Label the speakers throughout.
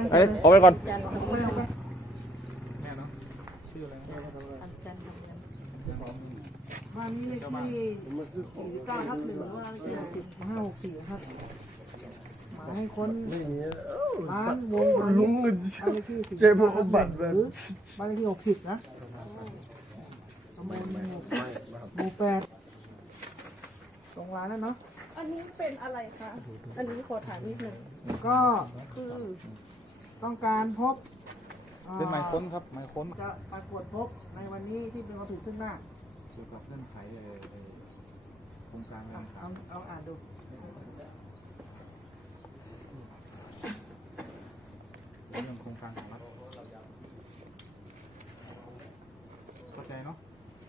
Speaker 1: เอาไปก่อน
Speaker 2: แม่เนาะชื่ออะไร
Speaker 3: บ้านนี้เลขที่49/1ว่า564ครับมาให้คนร้านวงลุงเงินเจ็บบัตรแบบบ้านเลขที่60นะตำบลหมู่8ตรงร้านนั่นเนาะ
Speaker 4: อันนี้เป็นอะไรคะอันนี้ขอถามนิดหนึ่ง
Speaker 3: ก็คือต้องการพบ
Speaker 2: เป็นหมายค้นครับหมายค้น
Speaker 3: จะปรากฏพบในวันนี้ที่เป็นวัตถุซึ่งหน้า
Speaker 2: เกี่ยวกับเงื่อนไขโครงการการข่าว
Speaker 3: เอาอ่านดู
Speaker 2: เรื่องโครงการของรัฐเข้าใจเนาะ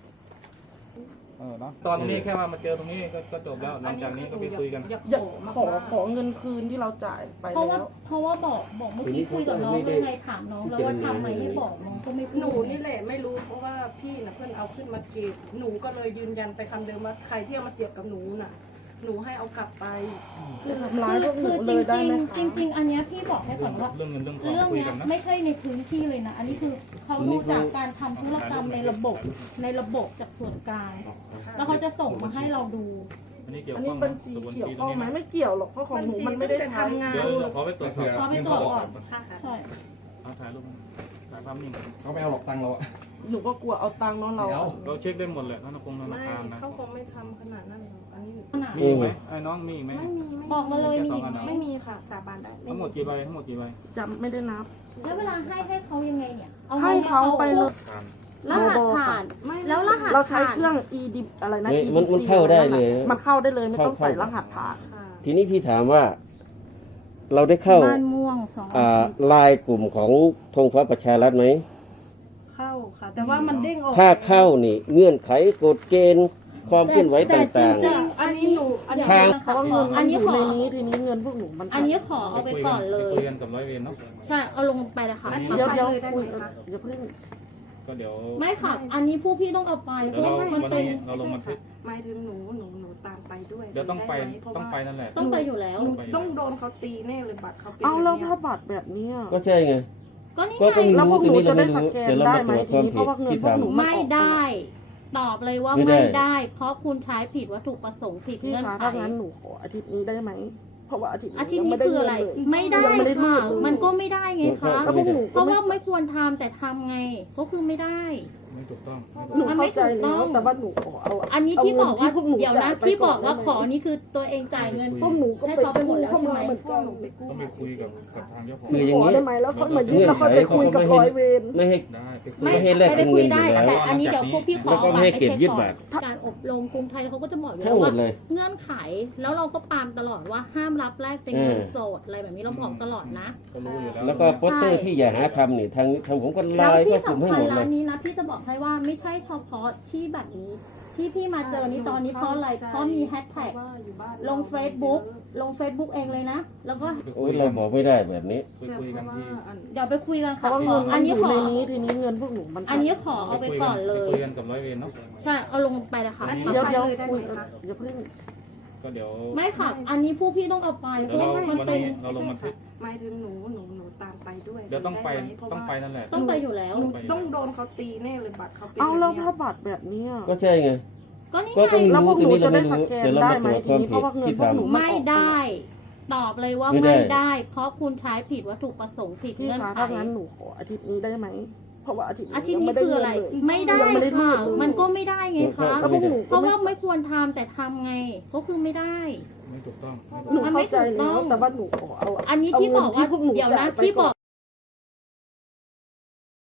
Speaker 2: เนาะตอนนี้แค่ว่ามาเจอตรงนี้ก็จบแล้วหลังจากนี้ก็ไปคุยกัน
Speaker 4: ขอเงินคืนที่เราจ่ายไปแล้ว
Speaker 5: เพราะว่าบอกเมื่อกี้คุยกับน้องเลยไงถามน้องแล้วว่าทำไมให้บอกน้องก็ไม่พูด
Speaker 4: หนูนี่แหละไม่รู้เพราะว่าพี่น่ะเพื่อนเอาขึ้นมาเก็บหนูก็เลยยืนยันไปคำเดิมว่าใครที่เอามาเสียบกับหนูน่ะหนูให้เอากลับไป
Speaker 5: คือทำร้ายพวกหนูเลยได้ไหมจริงอันนี้พี่บอกให้ก่อนว่า
Speaker 2: เรื่องเงินเรื่อง
Speaker 5: นี้ไม่ใช่ในพื้นที่เลยนะอันนี้คือเขาดูจากการทำธุรกรรมในระบบจากส่วนกลางแล้วเขาจะส่งมาให้เราดู
Speaker 2: อันนี้เกี่ยว
Speaker 4: ข้องบัญชีเกี่ยวข้องไหมไม่เกี่ยวหรอกเพราะของหนูมันไม่ได้ทำงาน
Speaker 2: เดี๋ยวขอไปตรวจสอบ
Speaker 5: ก่อนใช่
Speaker 2: เอาถ่ายรูปถ่ายภาพนิ่ง
Speaker 1: เขาไม่เอาหลอกตังค์เรา
Speaker 4: หนูก็กลัวเอาตังค์เนาะ
Speaker 2: เราเช็คได้หมดเลยธนาคารนะ
Speaker 4: เขาคงไม่ทำขนาดนั้นอันนี้
Speaker 2: มีไหมไอ้น้องมีไหม
Speaker 5: บอกมาเลยมี
Speaker 4: ไม่มีค่ะสาบานได้
Speaker 2: ทั้งหมดกี่ใบ
Speaker 4: จำไม่ได้นับ
Speaker 5: แล้วเวลาให้เขายังไงเนี่ย
Speaker 4: ให้เขาไปเลย
Speaker 5: รหัสผ่านแล้วรหัส
Speaker 4: เราใช้เครื่อง ED อะไรนะ
Speaker 1: มันเข้าได้เลย
Speaker 4: มันเข้าได้เลยไม่ต้องใส่รหัสผ่าน
Speaker 1: ทีนี้พี่ถามว่าเราได้เข้าไลน์กลุ่มของธงฟ้าประชารัฐไหม
Speaker 4: เข้าค่ะแต่ว่ามันเด้งออก
Speaker 1: ถ้าเข้านี่เงื่อนไขกฎเกณฑ์ความเคลื่อนไหวต่าง
Speaker 4: ๆอันนี้หนู
Speaker 1: ทาง
Speaker 4: เขาว่าเงินอันนี้อยู่ในนี้ทีนี้เงินพวกหนูมัน
Speaker 5: อันนี้ขอเอาไปก่อนเลย
Speaker 2: คุยกันกับร้อยเวรเนาะ
Speaker 5: ใช่เอาลงไปเลยค่ะ
Speaker 4: เดี๋ยวคุยอย่าเพิ่ง
Speaker 2: ก็เดี๋ยว
Speaker 5: ไม่ค่ะอันนี้ผู้พี่ต้องเอาไปเพราะมันเป็น
Speaker 2: เราลงบันทึก
Speaker 4: หมายถึงหนูตามไปด้วย
Speaker 2: เดี๋ยวต้องไปนั่นแหละ
Speaker 5: ต้องไปอยู่แล้ว
Speaker 4: ต้องโดนเขาตีแน่เลยบัตรเขาเป็น
Speaker 3: เอาแล้วถ้าบัตรแบบนี้
Speaker 1: ก็ใช่ไง
Speaker 5: ก็นี่
Speaker 1: ไงแล้วพวกหนูจะได้สแกนได้ไหม
Speaker 3: ทีนี้เพราะว่าเงินพวกหนู
Speaker 5: ไม่ได้ตอบเลยว่าไม่ได้เพราะคุณใช้ผิดวัตถุประสงค์ผิดเงื่อนไข
Speaker 3: ถ้างั้นหนูขออาทิตย์นี้ได้ไหมเพราะว่าอาทิตย์
Speaker 5: นี้คืออะไรไม่ได้ค่ะมันก็ไม่ได้ไงคะเพราะว่าไม่ควรทำแต่ทำไงก็คือไม่ได้
Speaker 2: ไม่ถูกต้อง
Speaker 3: หนูเข้าใจแล้วแต่ว่าหนูขอเอา
Speaker 5: อันนี้ที่บอกว่าเดี๋ยวนะที่บอกว่าขอนี่คือตัวเองจ่ายเงิน
Speaker 3: พวกหนูก็ไปกู้เข้ามาเหมือนกัน
Speaker 2: ต้องไปคุยกับทางเจ้าของ
Speaker 1: คืออย่างนี้
Speaker 3: ได้ไหมแล้วเขามายึดแล้วเขาไปคุยกับร้อยเวร
Speaker 1: ไม่ให้แลกเป็นเงินอยู่แล้ว
Speaker 5: แต่อันนี้เดี๋ยวพวกพี่ขอ
Speaker 1: แล้วก็ไม่ให้เก็บยึดบัตร
Speaker 5: การอบรมกรุงไทยเขาก็จะบอกอยู่
Speaker 1: ว่า
Speaker 5: เงื่อนไขแล้วเราก็ปามตลอดว่าห้ามรับแลกเป็นเงินสดอะไรแบบนี้เราบอกตลอดนะ
Speaker 1: แล้วก็โปสเตอร์ที่อย่าหาทำนี่ทางผมก็ไลน์ก็กลุ่มให้หมดเลย
Speaker 5: ร้านนี้นะพี่จะบอกให้ว่าไม่ใช่เฉพาะที่แบบนี้ที่พี่มาเจอนี้ตอนนี้เพราะอะไรเพราะมีแฮชแท็กลง Facebook เองเลยนะแล้วก็
Speaker 1: โอ้ยเราบอกไม่ได้แบบนี้
Speaker 2: คุยกันที่
Speaker 5: เดี๋ยวไปคุยกันค่ะ
Speaker 3: อันนี้ขอทีนี้เงินพวกหนูมัน
Speaker 5: อันนี้ขอเอาไปก่อนเลย
Speaker 2: คุยกันกับร้อยเวรเนาะ
Speaker 5: ใช่เอาลงไปเลยค่ะ
Speaker 3: เดี๋ยวคุยอย่าเพิ่ง
Speaker 2: ก็เดี๋ยว
Speaker 5: ไม่ค่ะอันนี้ผู้พี่ต้องเอาไปเพราะมันเป็น
Speaker 2: เราลงบันทึก
Speaker 4: หมายถึงหนูตามไปด้วย
Speaker 2: เดี๋ยวต้องไปนั่นแหละ
Speaker 5: ต้องไปอยู่แล้ว
Speaker 4: ต้องโดนเขาตีแน่เลยบัตรเขาเป็น
Speaker 3: เอาแล้วถ้าบัตรแบบนี้
Speaker 1: ก็ใช่ไง
Speaker 5: ก็นี่
Speaker 1: ไง
Speaker 3: แล้วพวกหนูจะได้สแกนได้ไหมที
Speaker 1: นี้
Speaker 3: เพราะว่าเงินพวกหนู
Speaker 5: ไม่ได้ตอบเลยว่าไม่ได้เพราะคุณใช้ผิดวัตถุประสงค์ผิดเงื่อนไข
Speaker 3: ถ้างั้นหนูขออาทิตย์นี้ได้ไหมเพราะว่าอาทิตย์
Speaker 5: นี้คืออะไรไม่ได้ค่ะมันก็ไม่ได้ไงคะเพราะว่าไม่ควรทำแต่ทำไงก็คือไม่ได้
Speaker 2: ไม่ถูกต้อง
Speaker 3: หนูเข้าใจแล้วแต่ว่าหนูขอเอา
Speaker 5: อันนี้ที่บอกว่าเดี๋ยวนะที่บอก